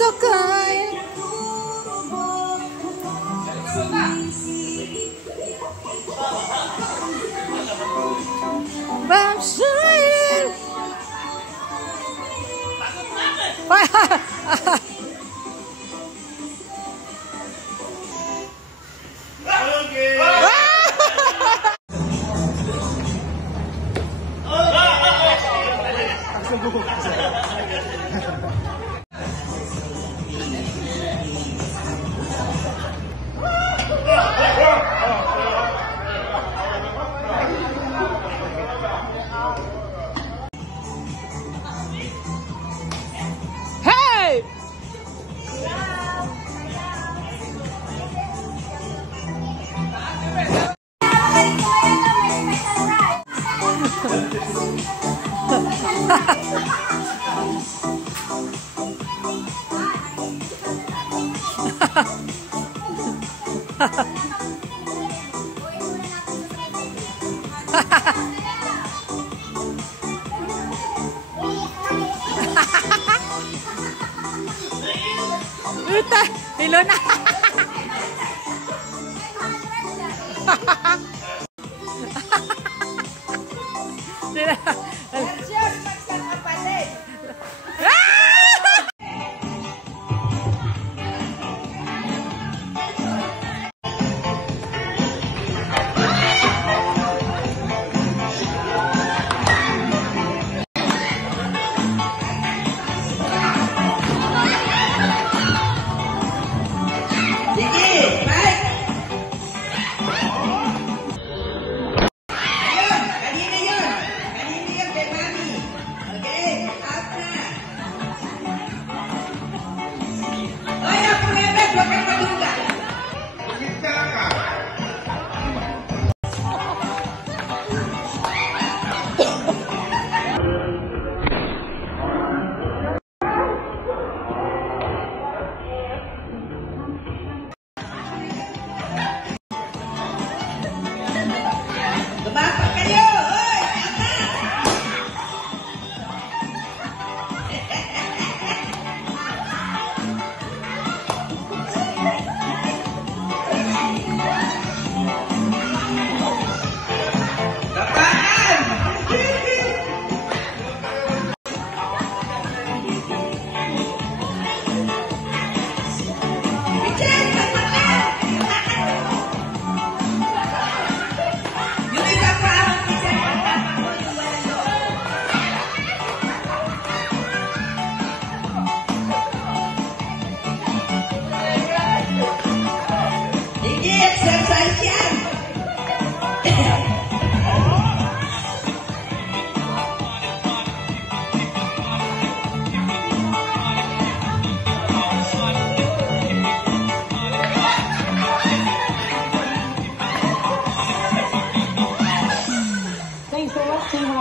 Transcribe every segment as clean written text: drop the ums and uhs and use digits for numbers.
sakay. Bamsayin. Hey! Uta, hilo na.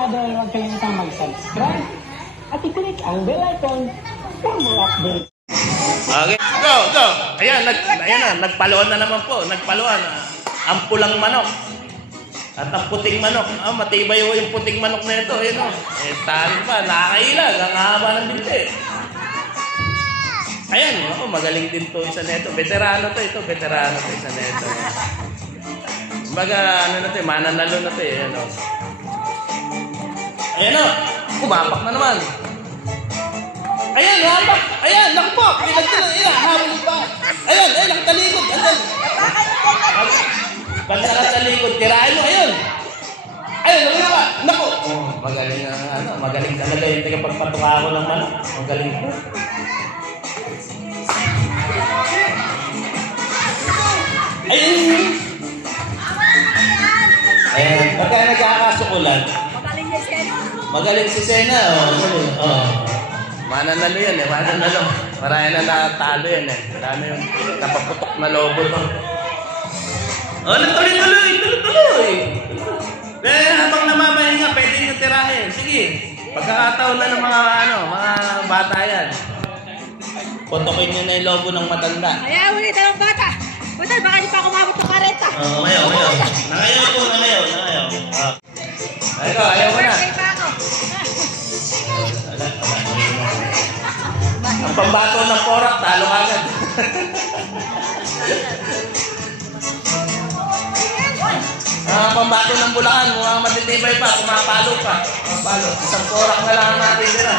Huwag kalimutang mag-subscribe at i-click ang bell icon for more updates. Okay, go! Ayan na, nagpaluan na naman po. Nagpaluan. Ang pulang manok. At ang puting manok. Matibay yung puting manok na ito. Ayan o. Tali pa, nakakailag. Ang haba ng binti. Ayan, magaling din to isa na ito. Veterano to ito. Isa na ito. Kumbaga, mananalo na to. Ayan o. Ayan o, kumapak na naman. Ayan, hamak. Ayan, nakpak. Habol pa. Ayan, nakatalikod. Pag nakatalikod, tirahin mo. Ayun. Ayun, nakita. Naku. Magaling na, magaling talaga yung tagapagpatuka ako ng manok. Magaling po. Ayun. Ayan, pagka nagkakasukulan. Magaling si Sena. Mananalo yan mananalo. Marami na natalo yan Marami yung napaputok na lobo to. Tuloy. Habang namamahinga, pwede nyo tirahin. Sige, pagkakataon na ng mga bata yan. Putokin nyo na yung lobo ng matanda. Ayaw, ulit ang bata. Butal, baka di pa kumabot ng kareta. Ngayon. Nangayaw. Ayaw ko na. Ang pambato ng porak, talo agad. Ang pambato ng Bulacan, mukhang matitibay pa, kumapalo pa. Palo. Isang porak na lang natin nila.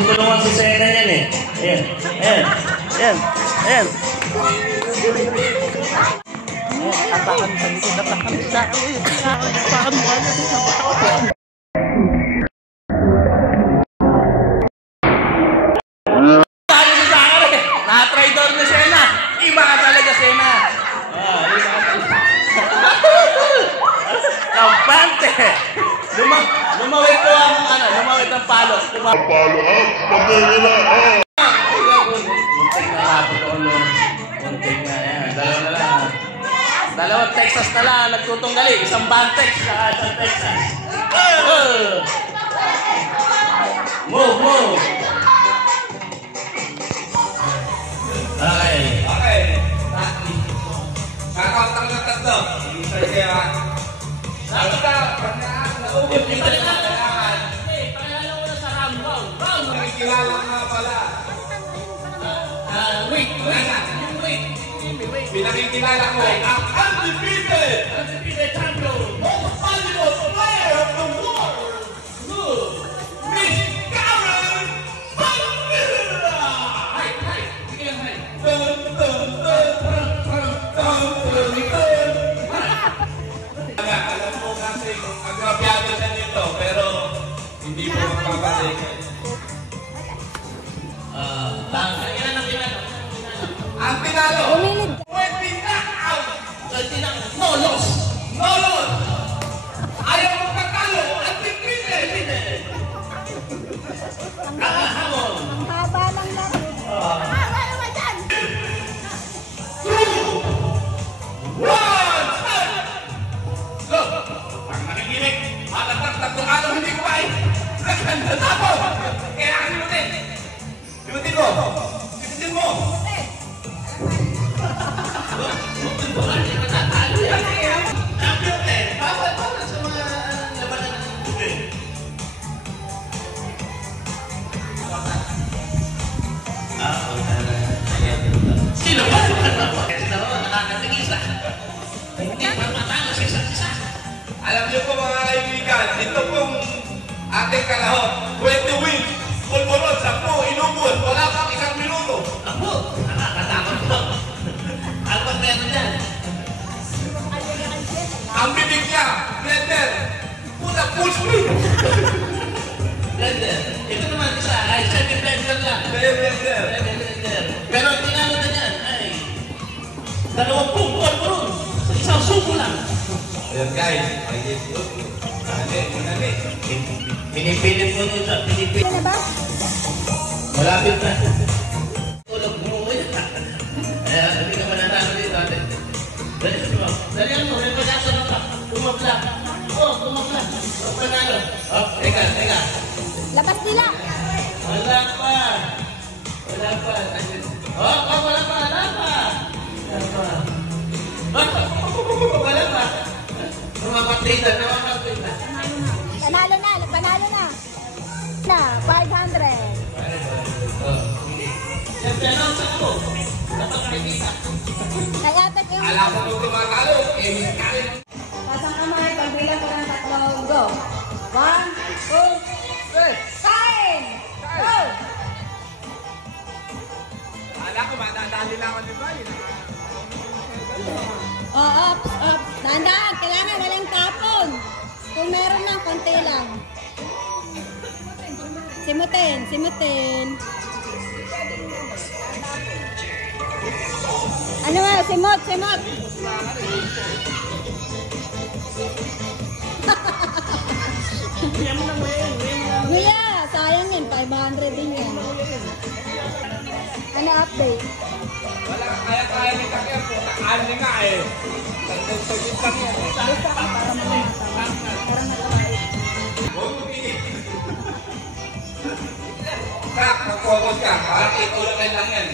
Tulungan si Sena yan eh. Ayan, ayan, ayan, ayan. Tapakan sa likod, tapakan sa likod, tapakan mo ano sa tapakan. Sabi ni Zachary, na-traidor na Sena. Iba ka talaga, Sena. Iba ka talaga. Kampante. Lumawit ko ang lumawit ang palo. Palo out, pagkakila, Muntik na nga po doon. Muntik na yan. Dalawa na lang. Dalawang Texas na lang. Nagtutunggali. Isang Bantex saka isang Texas. Move. Okay. Kakauntang ng tatlo. Isa siya. Sabi ka, Pakilala ko na sa round. nakikilala nga pala. Wait. Pinakikilala ko ang undefeated champion, most valuable player of the world, Miss Karen Manila! Alam mo kasi agrabyado siya nito, pero hindi mo magpapatay. Ang pinalo! Umilid. 20 knockout! 20 knockout! No loss! Ayaw mo kakalo! Undefeated! Ang haba lang lang. Haba naman dyan. 2, 1, start! Go! Ang nakikinig! Malatak na tukalo hindi ko kain! Nagkanda na po! Kailangan limutin! Limutin mo! Limutin mo! Sino ba? Nakakatigisa. Hindi pa matalo sa isa't isa. Alam niyo po mga kaibigan, ito pong ating kalahot. 20 wins, pulburon, 10 inubos, wala pang 1 minuto. Ako, nakakatakot po. Ano ba meron dyan? Ang bibig niya, blender, puta full speed. Blender. Ito naman isa, ay semi-blender lang. Blender. Semi-blender. Pero ang tinalo na dyan, ay 20 pulburon sa isang subo lang. Ayan guys, ay yes, look. Manali. Pinipilit mo nyo siya, pinipilit. Ano ba? Malapit na. Tulog mo mo yan. Hindi ka mananalo dito natin. Dalihan mo, may pag-asa na ka. Tumabla. Tumabla. Panalo. Teka. Labas nila. Wala pa. Wala pa. Namapatita. Panalo na. Na, 500. Yan, announce ako. Napakakita. Nagatak yung... Alam mo kung tumatalo, Miss Karen. Pasang kamay, pagbilang ko ng 3. Go. 1, 2, 3. Time! Go! Alam ko, madadali lang ako, di ba? Up. Dahan-dahan. Kailangan walang tapon. Kung meron lang, konti lang. Simutin. Ano nga? Simot. Kuya, sayang yun. 500 din yan. Ano update? Wala, kaya ni Kakir po. Nakali nga eh. Tagtagtagin lang yan eh. Basta ka para mamata. Para matawag. Huwag mo pili. Kak, mag-focus ka. Parang itulakan lang yan.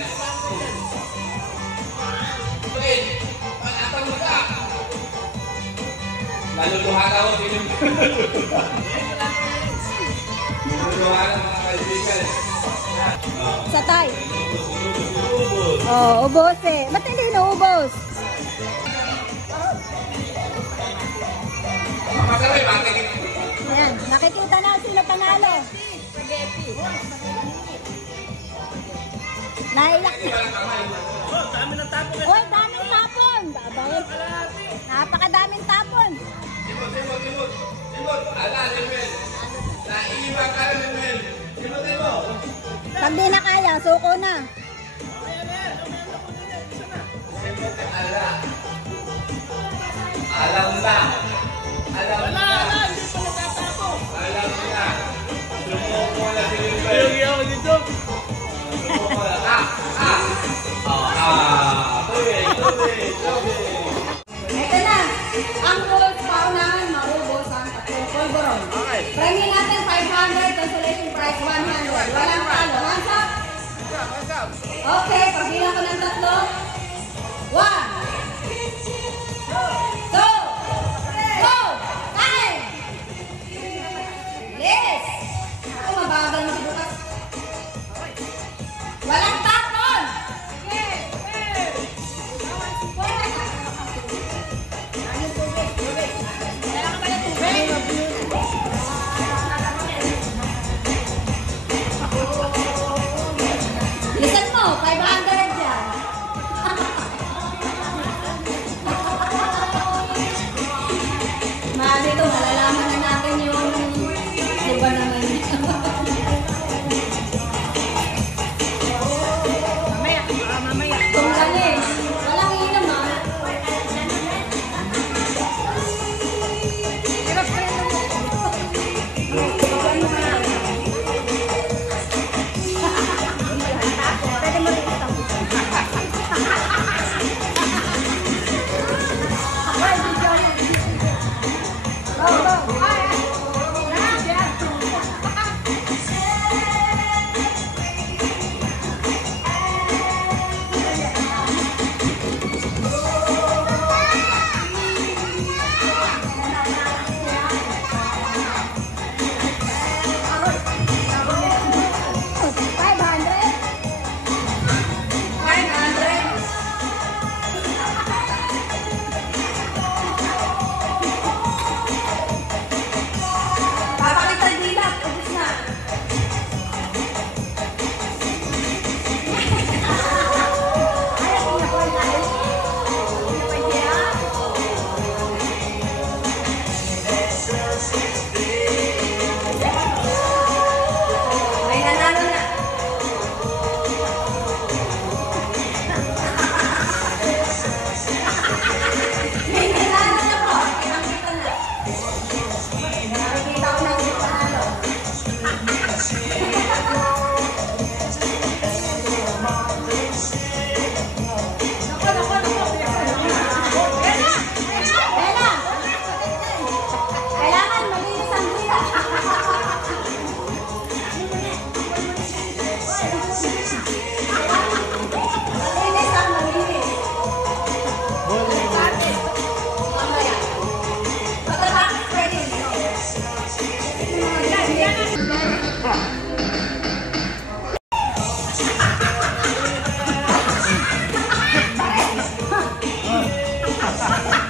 Pagin, panatang mo ka. Naluluhan ako. Naluluhan ang mga kaibigan. Sa tay. Oh, ubos eh. Ba't hindi naubos? Masarap yung bakit. Ayan, nakikita na sila panalo. Naiyak na. Uy, daming tapon. Babay. Napakadaming tapon. Timot. Ala, Lemel. Naiiwan ka rin, Lemel. Timot. Pag di na kaya, suko na. Ala. Alam na. Alam na. Alam na. Sumuko na si Lemel. Sumuko na. Ito na. Ang rules paunahan, maubos ang tatlong polvoron. Premyo natin 500, consolation prize 100. Walang talo. Hands up. Okay, pagbilang ko ng tatlo. 1, 2, go! Time! Yes! Ako mabagal mo bukas. Walang tapon! Listen mo, 500 yan. Mali ito, malalaman na natin yung iba naman. Mamaya. Kung gani, walang inom ha. Pwede mo rin ito. Ha ha ha!